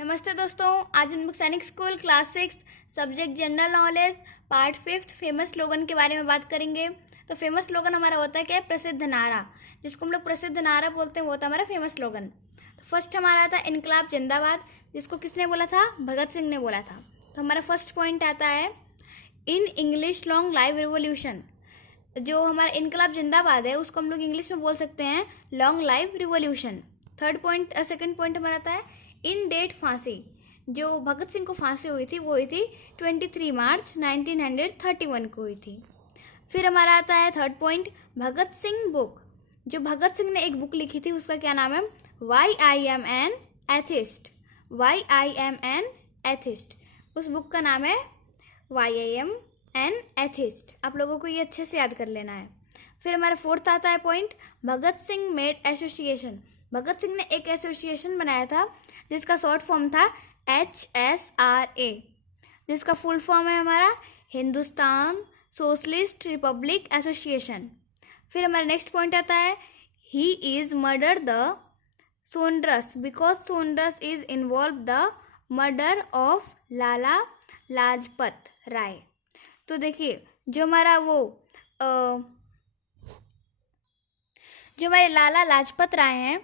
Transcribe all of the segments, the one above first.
नमस्ते दोस्तों, आज हम सैनिक school class 6 subject general knowledge part 5 famous slogan के बारे में बात करेंगे। तो फेमस स्लोगन हमारा होता है क्या है? प्रसिद्ध नारा, जिसको हम लोग प्रसिद्ध नारा बोलते हैं, वो होता है हमारा फेमस स्लोगन। तो फर्स्ट हमारा था इनकलाब जिंदाबाद, जिसको किसने बोला था? भगत सिंह ने बोला था। तो हमारा फर्स्ट पॉइंट आता है in English long live revolution. जो हमारा इनकलाब जिंदाबाद है उसको हम लोग इंग्लिश में बोल सकते हैं long live revolution. Second point हमारा आता है इन डेट फांसी। जो भगत सिंह को फांसी हुई थी वो हुई थी 23 मार्च 1931 को हुई थी। फिर हमारा आता है third point Bhagat Singh book. जो भगत सिंह ने एक बुक लिखी थी उसका क्या नाम है? Why I am an atheist. Why I am an atheist, उस बुक का नाम है why I am an atheist. आप लोगों को ये अच्छे से याद कर लेना है। फिर हमारा फोर्थ आता है point Bhagat Singh made association. Bhagat Singh ने एक एसोसिएशन बनाया था जिसका शॉर्ट फॉर्म था HSRA, जिसका फुल फॉर्म है हमारा हिंदुस्तान सोशलिस्ट रिपब्लिक एसोसिएशन। फिर हमारा नेक्स्ट पॉइंट आता है he is murder the Saunders because Saunders is involve the murder of Lala Lajpat Rai. तो देखिए जो हमारा जो हमारे लाला लाजपत राय हैं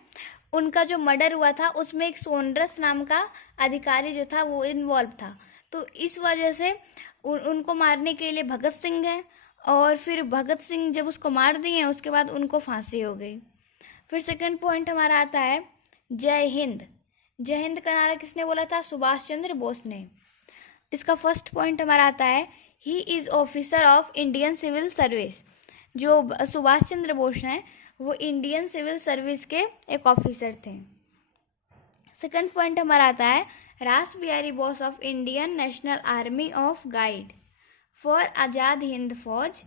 उनका जो मर्डर हुआ था उसमें एक सोनरस नाम का अधिकारी जो था वो इन्वॉल्व था। तो इस वजह से उनको मारने के लिए भगत सिंह है, और फिर भगत सिंह जब उसको मार दिए उसके बाद उनको फांसी हो गई। फिर सेकंड पॉइंट हमारा आता है जय हिंद। जय हिंद का नारा किसने बोला था? सुभाष चंद्र बोस ने। इसका फर्स्ट पॉइंट हमारा आता है he is officer of Indian civil service. जो सुभाष चंद्र बोस हैं वो इंडियन सिविल सर्विस के एक ऑफिसर थे। सेकंड पॉइंट हमारा आता है Rash Behari Bose of Indian National Army of guide for Azad Hind Fauj.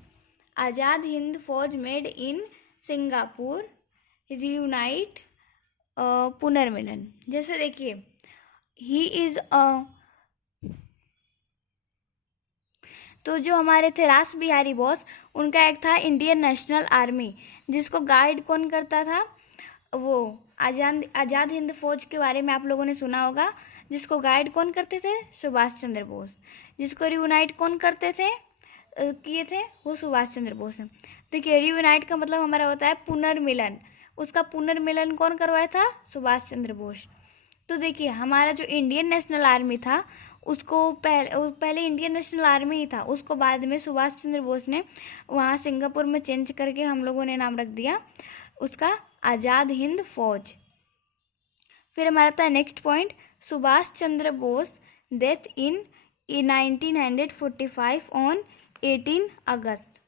Azad Hind Fauj made in Singapore reunite पुनर्मिलन। जैसे देखिए ही इज तो जो हमारे थे रास बिहारी बोस, उनका एक था इंडियन नेशनल आर्मी, जिसको गाइड कौन करता था? वो आज़ाद हिंद फौज के बारे में आप लोगों ने सुना होगा। जिसको गाइड कौन करते थे? सुभाष चंद्र बोस। जिसको रियूनाइट कौन करते थे किए थे? वो सुभाष चंद्र बोस हैं। देखिए रियूनाइट का मतलब हमारा होता है पुनर्मिलन। उसका पुनर्मिलन कौन करवाया था? सुभाष चंद्र बोस। तो देखिए हमारा जो इंडियन नेशनल आर्मी था उसको पहले इंडियन नेशनल आर्मी ही था, उसको बाद में सुभाष चंद्र बोस ने वहाँ सिंगापुर में चेंज करके हम लोगों ने नाम रख दिया उसका आज़ाद हिंद फौज। फिर हमारा था next point Subhash Chandra Bose death in 1945 on 18 अगस्त।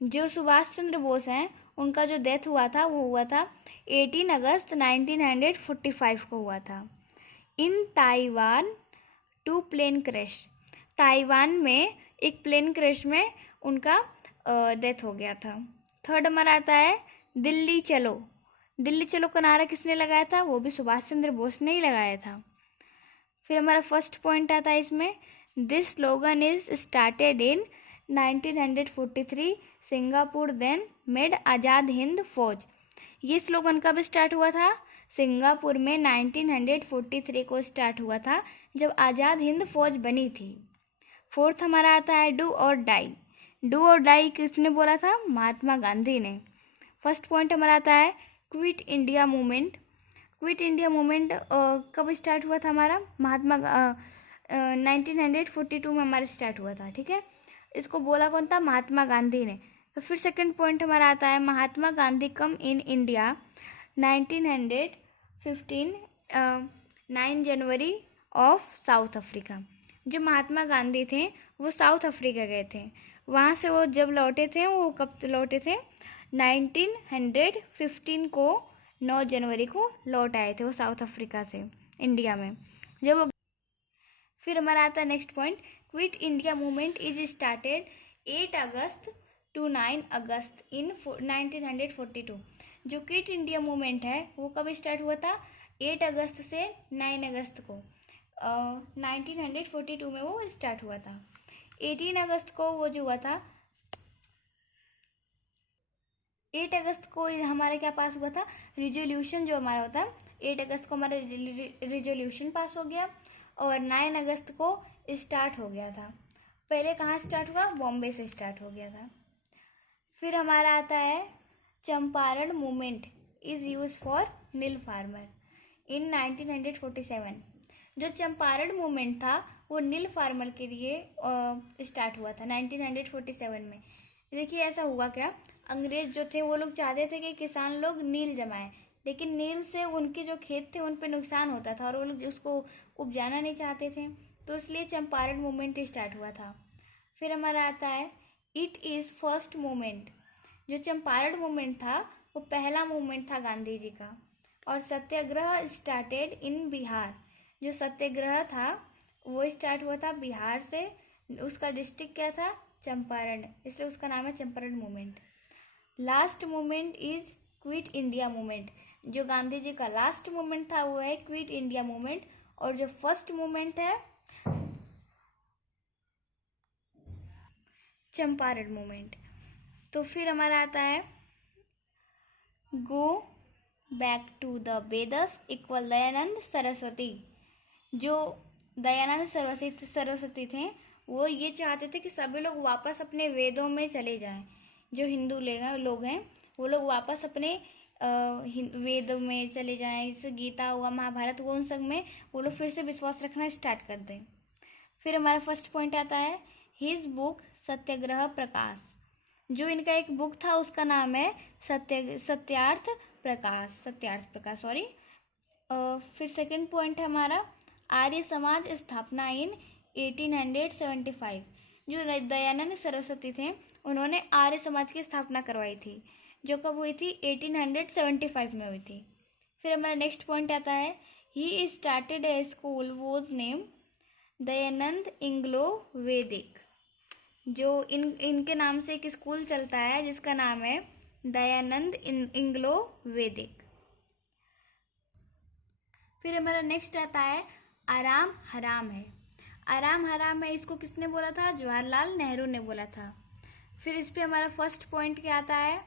जो सुभाष चंद्र बोस हैं उनका जो डेथ हुआ था वो हुआ था 18 अगस्त 1945 को हुआ था। In Taiwan to plane crash. Taiwan में एक प्लेन क्रैश में उनका डेथ हो गया था। थर्ड हमारा आता है दिल्ली चलो। दिल्ली चलो का नारा किसने लगाया था? वो भी सुभाष चंद्र बोस ने ही लगाया था। फिर हमारा फर्स्ट पॉइंट आता है इसमें this slogan is started in 1943 Singapore then made Azad Hind Fauj. ये स्लोगन कब स्टार्ट हुआ था? सिंगापुर में 1943 को स्टार्ट हुआ था जब आज़ाद हिंद फौज बनी थी। फोर्थ हमारा आता है डू और डाई। डू और डाई किसने बोला था? महात्मा गांधी ने। फर्स्ट पॉइंट हमारा आता है quit India movement. Quit India movement कब स्टार्ट हुआ था हमारा? 1942 में हमारा स्टार्ट हुआ था। ठीक है, इसको बोला कौन था? महात्मा गांधी ने। तो फिर सेकंड पॉइंट हमारा आता है Mahatma Gandhi come in India 1915 9 January of South Africa. जो महात्मा गांधी थे वो साउथ अफ्रीका गए थे। वहाँ से वो जब लौटे थे वो कब लौटे थे? 1915 को 9 जनवरी को लौट आए थे वो साउथ अफ्रीका से इंडिया में जब वो। फिर हमारा आता है next point quit India movement is started 8 August to 9 August in 1942। जो क्विट इंडिया मूवमेंट है वो कब स्टार्ट हुआ था? 8 अगस्त से 9 अगस्त को 1942 में वो स्टार्ट हुआ था। 18 अगस्त को वो जो हुआ था 8 अगस्त को हमारे क्या पास हुआ था? रिजोल्यूशन जो हमारा होता 8 अगस्त को हमारा रिजोल्यूशन पास हो गया और 9 अगस्त को स्टार्ट हो गया था। पहले कहाँ स्टार्ट हुआ? बॉम्बे से स्टार्ट हो गया था। फिर हमारा आता है Champaran movement is use for neel farmer in 1947। जो चंपारण मूवमेंट था वो नील फार्मर के लिए स्टार्ट हुआ था 1947 में। देखिए ऐसा हुआ क्या, अंग्रेज जो थे वो लोग चाहते थे कि किसान लोग नील जमाएं, लेकिन नील से उनके जो खेत थे उन पे नुकसान होता था और वो लोग उसको उपजाना नहीं चाहते थे, तो इसलिए चंपारण मूवमेंट स्टार्ट हुआ था। फिर हमारा आता है इट इज़ फर्स्ट मूवमेंट। जो चंपारण मूवमेंट था वो पहला मूवमेंट था गांधी जी का। और सत्याग्रह स्टार्टेड इन बिहार। जो सत्याग्रह था वो स्टार्ट हुआ था बिहार से। उसका डिस्ट्रिक्ट क्या था? चंपारण, इसलिए उसका नाम है Champaran movement. Last movement is quit India movement. जो गांधी जी का लास्ट मूवमेंट था वो है क्विट इंडिया मूवमेंट, और जो फर्स्ट मूवमेंट है चंपारण मूवमेंट। तो फिर हमारा आता है go back to the Vedas equal Dayanand Saraswati. जो दयानंद सरस्वती थे वो ये चाहते थे कि सभी लोग वापस अपने वेदों में चले जाएं। जो हिंदू लोग हैं वो लोग वापस अपने वेद में चले जाएं, जैसे गीता हुआ, महाभारत हुआ, उन सब में वो लोग फिर से विश्वास रखना स्टार्ट कर दें। फिर हमारा फर्स्ट पॉइंट आता है हिज बुक सत्याग्रह प्रकाश। जो इनका एक बुक था उसका नाम है सत्यार्थ प्रकाश सॉरी। फिर सेकंड पॉइंट है हमारा आर्य समाज स्थापना इन 1875। जो दयानंद सरस्वती थे उन्होंने आर्य समाज की स्थापना करवाई थी, जो कब हुई थी? 1875 में हुई थी। फिर हमारा नेक्स्ट पॉइंट आता है he started a school was name Dayanand Anglo Vedic. जो इनके नाम से एक स्कूल चलता है जिसका नाम है दयानंद इंग्लो वैदिक। फिर हमारा नेक्स्ट आता है आराम हराम है। आराम हराम है इसको किसने बोला था? जवाहरलाल नेहरू ने बोला था। फिर इस पे हमारा फर्स्ट पॉइंट क्या आता है?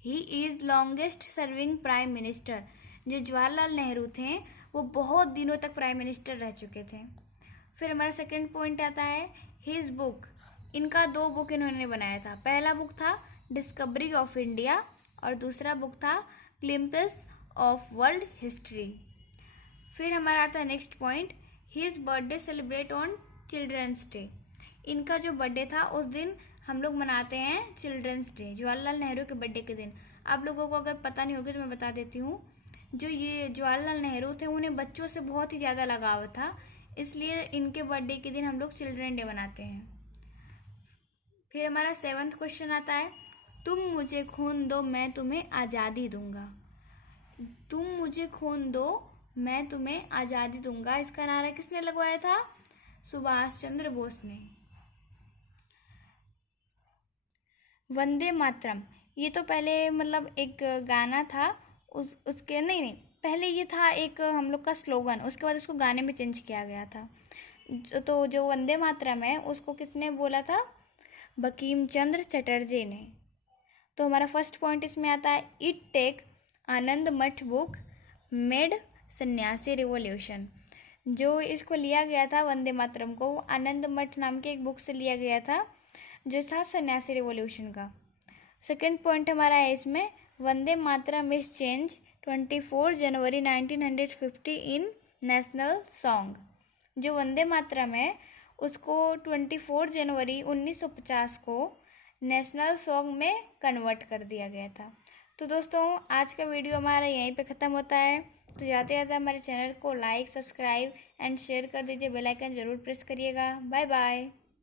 He is longest serving prime minister. जो जवाहरलाल नेहरू थे वो बहुत दिनों तक प्राइम मिनिस्टर रह चुके थे। फिर हमारा सेकंड पॉइंट आता है हिज बुक। इनका 2 बुक इन्होंने बनाया था। पहला बुक था डिस्कवरी ऑफ इंडिया और दूसरा बुक था ग्लिम्पस ऑफ वर्ल्ड हिस्ट्री। फिर हमारा आता है next point his birthday celebrate on children's day. इनका जो बर्थडे था उस दिन हम लोग मनाते हैं चिल्ड्रंस डे, जवाहरलाल नेहरू के बर्थडे के दिन। आप लोगों को अगर पता नहीं होगा तो मैं बता देती हूँ। जो ये जवाहरलाल नेहरू थे उन्हें बच्चों से बहुत ही ज़्यादा लगाव था, इसलिए इनके बर्थडे के दिन हम लोग चिल्ड्रन डे मनाते हैं। फिर हमारा 7th क्वेश्चन आता है तुम मुझे खून दो मैं तुम्हें आज़ादी दूंगा। तुम मुझे खून दो मैं तुम्हें आज़ादी दूंगा, इसका नारा किसने लगवाया था? सुभाष चंद्र बोस ने। वंदे मातरम ये तो पहले मतलब एक गाना था, उसके नहीं पहले ये था एक हम लोग का स्लोगन, उसके बाद उसको गाने में चेंज किया गया था। तो जो वंदे मातरम है उसको किसने बोला था? बंकिम चंद्र चटर्जी ने। तो हमारा फर्स्ट पॉइंट इसमें आता है इट टेक आनंद मठ बुक मेड सन्यासी रिवॉल्यूशन। जो इसको लिया गया था वंदे मातरम को आनंद मठ नाम के एक बुक से लिया गया था जो था सन्यासी रिवॉल्यूशन का। सेकंड पॉइंट हमारा है इसमें Vande Mataram is change 24 January 1950 in national song. जो वंदे मातरम है उसको 24 जनवरी 1950 को नेशनल सॉन्ग में कन्वर्ट कर दिया गया था। तो दोस्तों आज का वीडियो हमारा यहीं पे ख़त्म होता है। तो जाते जाते हमारे चैनल को लाइक, सब्सक्राइब एंड शेयर कर दीजिए, बेल आइकन ज़रूर प्रेस करिएगा। Bye bye.